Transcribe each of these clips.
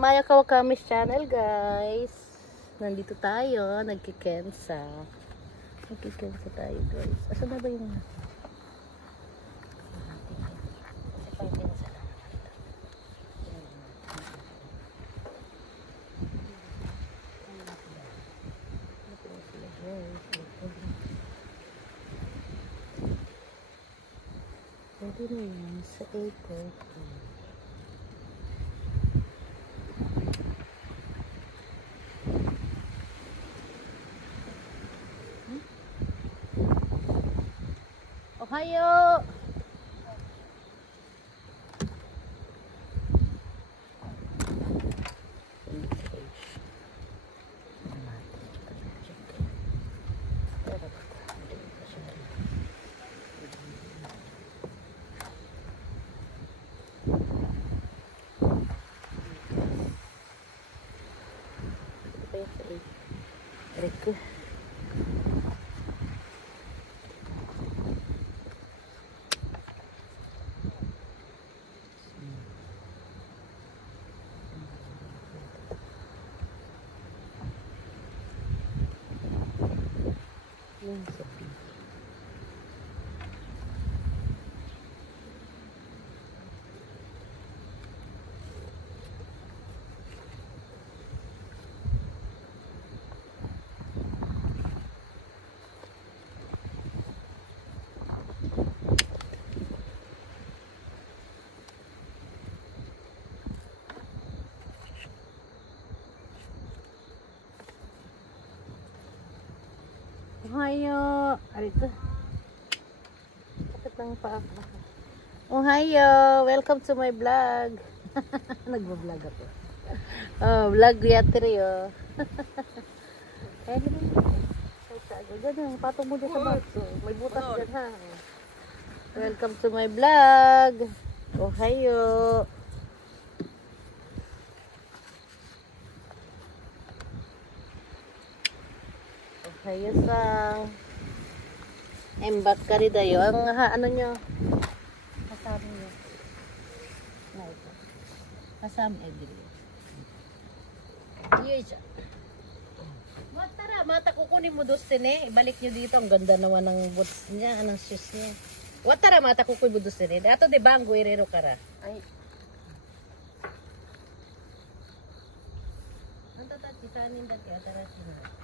Maya Kawakamis channel, guys. Nandito tayo, nagkikensa. Nagkikensa tayo, guys. Asa na ba yung pwede na yan sa airport. Ohayo! Rico. Yung sabi. Ohayo! Arito. Bakit lang pa ako? Ohayo! Welcome to my vlog. Nagbablog ako. Oh, vlog yatri oh. Eh, ganun, patong mo dyan sa bato. May butas dyan ha. Welcome to my vlog. Ohayo! Hayasang embak ka rin dayo. Ang ano nyo? Kasama nyo. Na ito. Kasama every. Yes. Matara, mata kukunin mo dos tine. Ibalik nyo dito. Ang ganda naman ng boots niya. Anong shoes niya. Watara, mata kukunin mo dos tine. Ato de banggo irero kara. Ay. Ang tatat, isanin dati. Atara sila.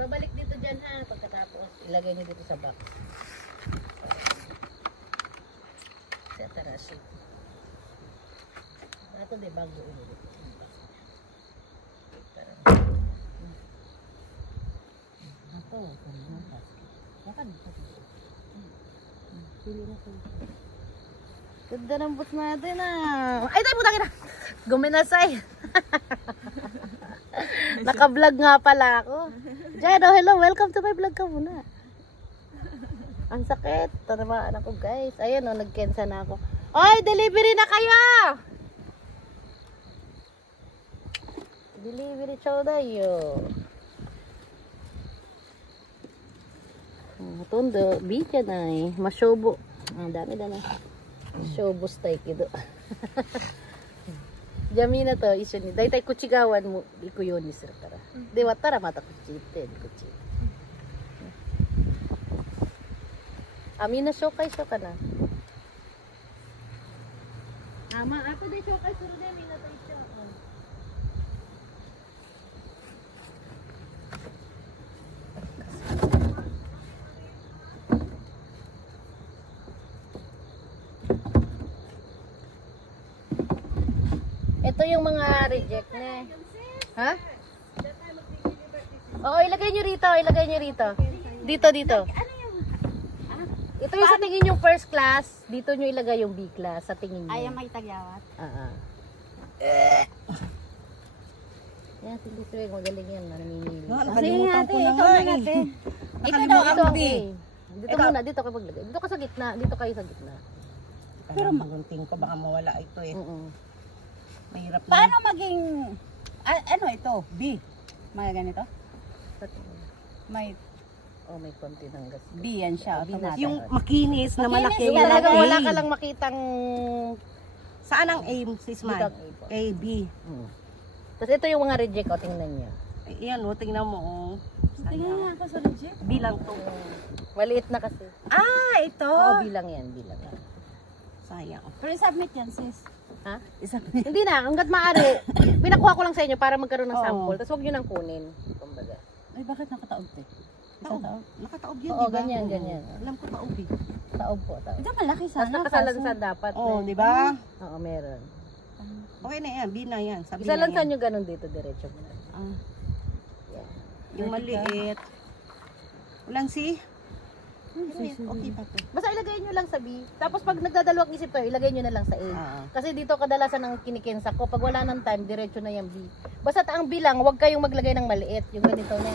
Babalik dito dyan ha, pagkatapos ilagay niyo dito sa box. Sa tarashi. Ato de bago ulit. Ako, makan pa. Pili na ko. Ganda ng boots natin ah. Ay, tayo puta kita. Guminasay. Naka-vlog nga pala ako. Jado, hello, welcome to my vlog ka muna. Ang sakit. Tanamaan ako guys. Ayan o, nag-kensa na ako. Oy, delivery na kayo! Delivery chow dayo. Tondo, bika na eh. Masyobo. Ang dami na na. Shobo style kido. Jamina to iso ni. Daitai kuchigawan mo iko yo ni sir kara. De wattara mata kuchite kuchi. Amina shokai so kana. Ama ato de shokai suru de mina to isyo. Ito yung mga reject na. Ha? Oo, ilagay nyo rito. Ilagay nyo rito. Dito, dito. Ito yung sa tingin yung first class. Dito nyo ilagay yung B class sa tingin nyo. Ayaw may tagyawat. Yan, hindi sila magaling yan. Naninili. Nakalimutan ko na nga eh. Ito daw ang B. Dito muna, dito kayo maglagay. Dito ka sa gitna. Dito kayo sa gitna. Pero magunting ko, baka mawala ito eh. Mahirap na. Paano maging, ano ito? B? Mga ganito? May, Oh, may konti ng gas. B yan siya. Automatic. Yung makinis na malaki. Yung Yung talagang A. wala ka lang makitang Saan ang A, sis dito man? ang A po. A, B. Tapos ito yung mga reject, o tingnan niyo. Ayan, o, tingnan mo. Oh. Tingnan nga ako sa legit. Bilang to. Maliit na kasi. Ah, ito. Oo, bilang yan, bilang yan. Sayang. Pero submit yan, sis. Ha? Isubmit. Hindi na, hanggat maaari. Pinakuha ko lang sa inyo para magkaroon ng Oo. sample. Tapos huwag nyo nang kunin. Kumbaga. Ay, bakit nakataob, te? Taob. Nakataob yan, Oo, di ba? ganyan, ganyan. Alam ko taob eh. Taob po, taob. Ito malaki Tapos sana. nakasalansan dapat. Oo, di ba? Oo, meron. Okay na yan, B na yan. Sabi Isa na lang yan. nyo ganun dito, diretso mo na. Ah. Yung maliit. Walang C? Okay pa to. Basta ilagay nyo lang sa B. Tapos pag nagdadalawang isip kayo, ilagay nyo na lang sa A. Ah. Kasi dito kadalasan ang kinikinsa ko. Pag wala ng time, diretso na yung B. Basta ang B lang, huwag kayong maglagay ng maliit. Yung ganito na.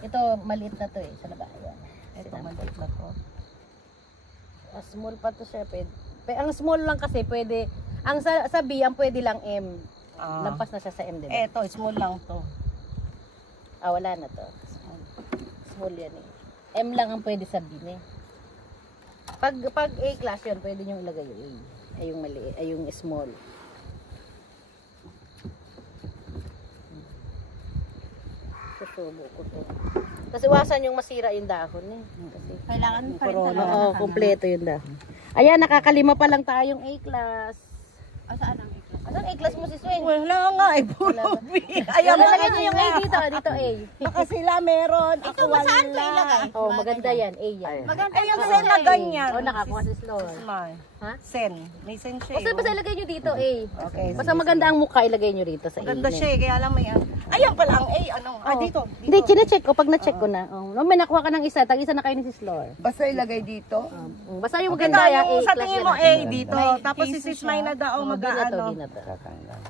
Ito, maliit na to eh. Sa laba. Ayan. Ito maliit na to. Small pa to siya. Ang small lang kasi pwede. Ang sa B, ang pwede lang M. Ah. Lampas na siya sa M, diba? Eto, small lang to. Ah, wala na to. Small yan eh. M lang ang pwede sa B eh. Pag A class yun, pwede nyo ilagay yung A. Ay yung maliit, ay yung small. Susubo ko to. Kasi iwasan yung masira yung dahon eh. Kasi Kailangan pa rin corona, talaga. oo, kompleto yung dahon. Ayan, nakakalima pa lang tayong A class. O, saan ang iklas? Asan A class mo si Swing? Wala nga eh, puro B. Ayaw Ayaw mo mo lagay nyo yung A dito, dito A. Baka sila meron. Ako wala. saan ko ilagay? Oh, maganda yan, A yan. Maganda Ay, yung yung sen na ganyan. Oh, nakakuha si Sloan. Smile. Ha? Sen. May sen siya. Basta basta ilagay nyo dito A. Okay. Basta maganda ang mukha, ilagay nyo rito sa A. Ganda siya eh, kaya lang may ano. Ayan pala ang A, ano? Ah, Oh. dito. Hindi, chinecheck ko. Pag na-check ko na. Oh, may nakuha ka ng isa, tag-isa na kayo ni si Sloan. Basta ilagay dito. Basta yung Ganda maganda yung A yung sa class tingin yan. mo A dito. Tapos si Sis May na daw Oh, mag-ano. gina to. Kakanggal.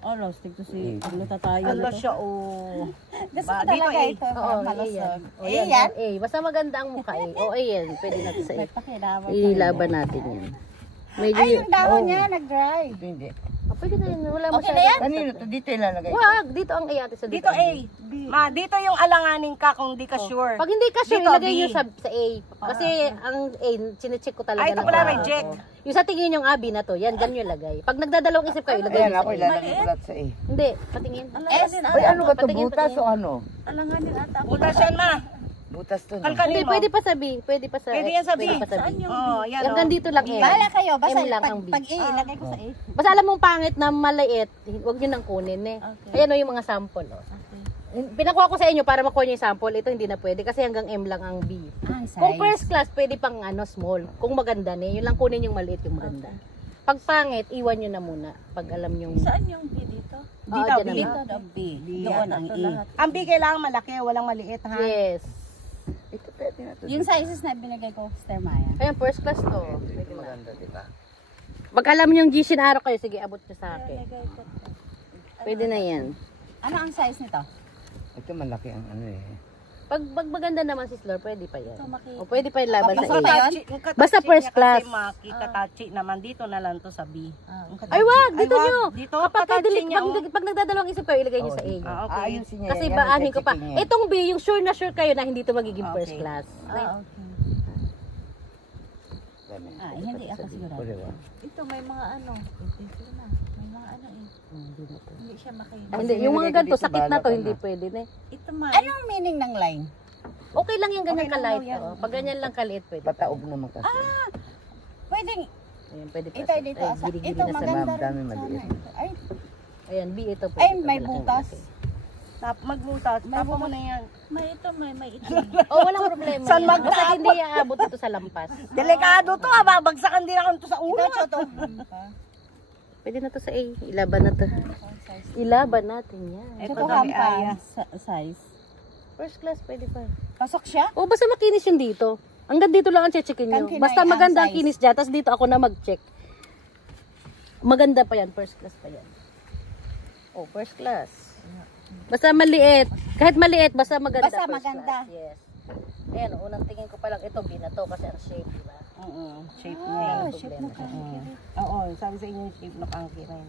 Oh, roasting to si pagluta tayo. Ano siya oh. Gusto ko Dito talaga A. ito. Oo, A yan. O yan, A. Basta maganda ang mukha A. O, A yan. Pwede natin sa A. May pakiraman. Ilaban natin yan. Medyo Ay, yung dahon niya, nag-dry. Ito hindi. Oh, pwede na yan. Wala Okay na masyadong- yan? Kanino to? Dito ilalagay. Wag, dito ang A ate sa Dito A. Ma, dito yung alanganin ka kung di ka sure. Pag hindi ka sure, Dito, ilagay B. nyo sa A. Kasi ang A, sinecheck ko talaga. Ay, ito ng pala, tao. reject. Oo. Yung sa tingin yung AB na to, yan, dyan nyo lagay. Pag nagdadalawang isip kayo, ilagay Ayan nyo ako sa A. ilalagay ko lahat sa A. Hindi, patingin. S. Ay, ano ba to? Patingin, Butas patingin. o ano? Alanganin ata. Butas yan ma. Butas to. No? Kalkalin Hindi, mo. pwede pa sa B. Pwede pa sa Pwede yan sa B. Pwede pa sa B. Oh, yan Hanggang oh. dito lang A. Bahala kayo. Basta M lang pag, ang B. pag A, ilagay ko sa A. Basta alam mong pangit na maliit, huwag nyo nang kunin eh. Okay. Ayan o yung mga sample. Oh. Pinakuha ko sa inyo para makuha nyo yung sample. Ito hindi na pwede kasi hanggang M lang ang B. Ah, size. Kung first class, pwede pang small. Kung maganda na, yun lang kunin yung maliit yung maganda. Pag pangit, iwan nyo na muna. Pag alam yung... Saan yung B dito? Dito, dyan B. naman. Dito, B. Doon ang E. Ang B kailangan malaki, walang maliit ha. Yes. Ito pwede na to. Yung sizes na binigay ko, Sister Maya. Ayan, first class to. Ito maganda, di ba? Pag alam nyo yung Gishin araw kayo, sige, abot nyo sa akin. Pwede na yan. Ano ang size nito? Ito malaki ang ano eh. Pag maganda naman si Slor, pwede pa yan. Ito, maki- O pwede pa yung laban Okay, sa so A. tayo? Basta first class. Katachi naman dito na lang to sa B. Ay, wag! Dito Ay, wag. nyo! Dito, Kapag katachi pag, niya, pag nagdadalawang isip kayo, ilagay nyo sa A. Ah, okay. Ayusin niya. Kasi yan, baanin ko pa. i-checking niya. Itong B, yung sure na sure kayo na hindi ito magiging first Okay. class. Ah, okay. Dami. Ah, hindi ako sigurado. Pwede ba? Ito may mga ano. Ito na. May mga ano eh. Hindi siya makita. Hindi, yung mga ganito, sakit na to, hindi pwede na. Ito ma. Anong meaning ng line? Okay lang yung ganyan Okay lang kaliit. daw yan. Oo. Pag ganyan lang kaliit, pwede. Pataog naman kasi. Pwedeng Ayan, pwede pa. ito dito. Ay, Asa. gili-gili Ito na sa maganda ma'am, dami rin maliit. sana ito. Ay, Ayan, B ito. ay Pwede, may malaking butas. malaki. Magbutas. Tapa mo na yan. May ito, may ito. Oh, walang problema. Saan yan. Basta hindi aabot ito sa lampas. Delikado to ha. Babagsakan din ako to sa ulo. Ito. Pwede na to sa A. Ilaban na to. Ilaban natin yan. Ito Ito daw may aya. size. First class, pwede pa. Pasok siya? O, basta makinis yun dito. Hanggang dito lang ang checkin nyo. Kang Basta kinay maganda ang ang size. kinis dyan. Tapos dito ako na mag-check. Maganda pa yan. First class pa yan. Oh, first class. Basta maliit. Kahit maliit, basta maganda. Basta first maganda. Class. Yes. Ayan, unang tingin ko pa lang ito, binato kasi ang shape, di ba? Oo, shape Wala niya. nang shape problema. na Oo, sabi sa inyo yung shape na pangki rin.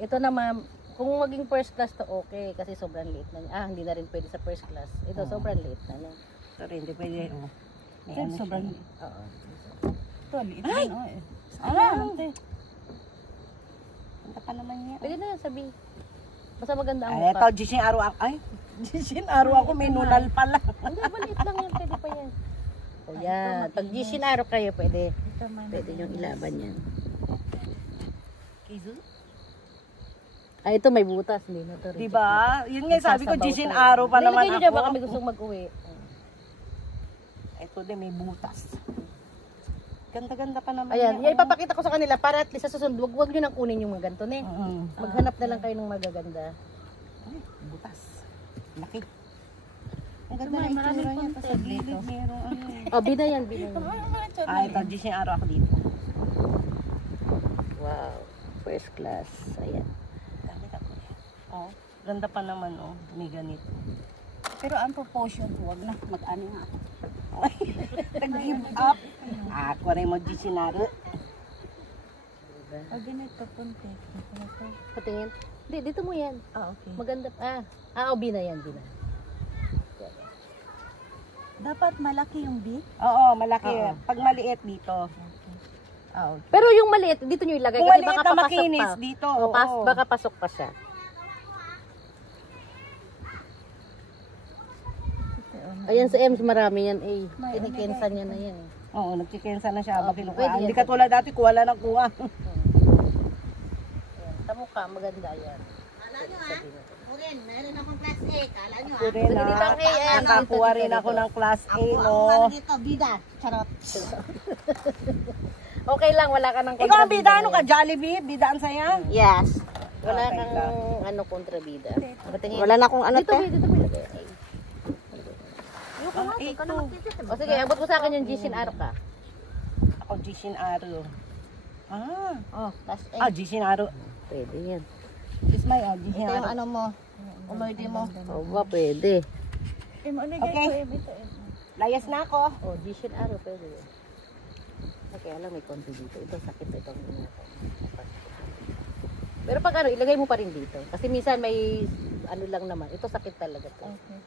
Ito naman, Kung maging first class to okay kasi sobrang liit na niya. Hindi na rin pwede sa first class. Ito sobrang liit na niya. Sorry, hindi pwede. Oh. May Ito, ano sobrang siya. Oo. Ito, liit Ay! din, oh, eh. Alam! Ganda pa naman niya. Pwede na yan sabi. Basta maganda ang Ay, mukha. ito, Jishin Aro ako. Ay, Jishin Aro ako, may nunal pala. Hindi, maliit lang yan. Pwede pa yan. O yan. Pag Gishinaro kayo, pwede. Ito, Pwede yung ilaban yan. Kizu? Ay, ito may butas. Hindi na to. Diba? Yun nga, sabi ko, Magsasabaw Jishin tayo. Aro pa naman Nilagay nyo dyan, baka ako. may gustong mag-uwi. Ito din, may butas. Ganda-ganda pa naman Ayan, niya. yan ipapakita ko sa kanila para at least sa susunod, wag nyo nang kunin yung mga ganito, ne. Maghanap na lang kayo ng magaganda. Ay, butas. Laki. Ang Ito, ganda na maraming itsura niya. Tapos sa content gilid, dito. merong ano. Oh, bina yan, bina yan. Ay, ito, Jishin Aro ako dito. Wow, first class. Ayan. Gamit ako yan. Oh, ganda pa naman, oh. May ganito. Pero ang proportion, huwag na. Mag-ano nga. Nag-give up. Ako rin mo, Jishin Aro. Pag ganito, punti. Patingin. Hindi, dito mo yan. Ah, okay. Maganda. Oh, bina yan, bina. Dapat malaki yung B? Oo, malaki. Oo. Pag maliit dito. Ah, okay. Pero yung maliit, dito nyo ilagay. Kung Kasi maliit baka na papasok makinis pa. dito. O, oo. baka pasok pa siya. Ayan sa Ems, marami yan. Eh, tinikinsan niya na yan. Oo, nagkikensa na siya. Oo, Bakit pwede yan. Hindi ka tulad dati, kuha lang ng kuha. Ayan, sa mukha, maganda yan. Meron akong Sige, rin dito na. ang AM. Nakakuha rin ako ng class A, no? dito, bida. Charot. Okay lang, wala ka ng Ikaw ang bida, kontrabida ano ka? Jollibee? Bidaan saya? Yes. Wala Okay kang lang. ano kontrabida. Patingin. Wala na akong ano, Dito, te? dito mo ilagay. Ay. Ah, ito. O sige, abot mo sa akin yung Gishin Aro ka. Ako, Jishin Aro. Ah, Oh, tas Jishin Aro. Pwede yan. Ismay, Jishin ito yung Aro. ano mo. Umorder mo. O ba, pwede. Okay. Layas na ako. O, Gishin Aro, pwede yan. Okay, alam, may konti dito. Ito, sakit na itong ingatan. Pero pag ano, ilagay mo pa rin dito. Kasi minsan may ano lang naman. Ito sakit talaga to. Okay.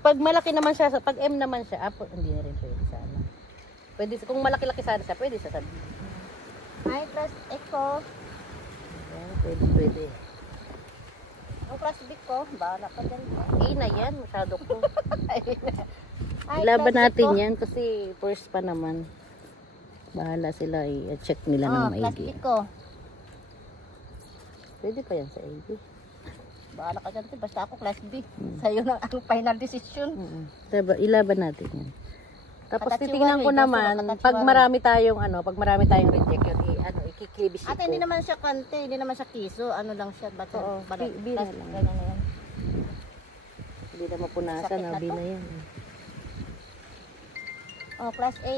Pag malaki naman siya, pag M naman siya, hindi na rin pwede sana. Pwede, kung malaki-laki sana siya, pwede sa sabi. Ay, plus Eco. Yan, pwede. Ang class B ko, bahala ka dyan. Na yan, masyado ko. Ay, Ilaban class natin B ko. yan kasi first pa naman. Bahala sila, i-check nila ng Class maigi. B ko. Pwede pa yan sa AD. Bahala ka dyan. Basta ako class B. Sa'yo na ang final decision. Diba, ilaban natin yan. Tapos Katachiwa, titingnan ko gusto naman, ko katachiwa pag rin. marami tayong reject yun, ikiklibis Ate, hindi naman siya kante, hindi naman siya kiso. Ano lang siya, bato. Oo, bina lang. Ganyan na yan. Hindi na mapunasan, Sakit na abi to. na yan. Oh, class A.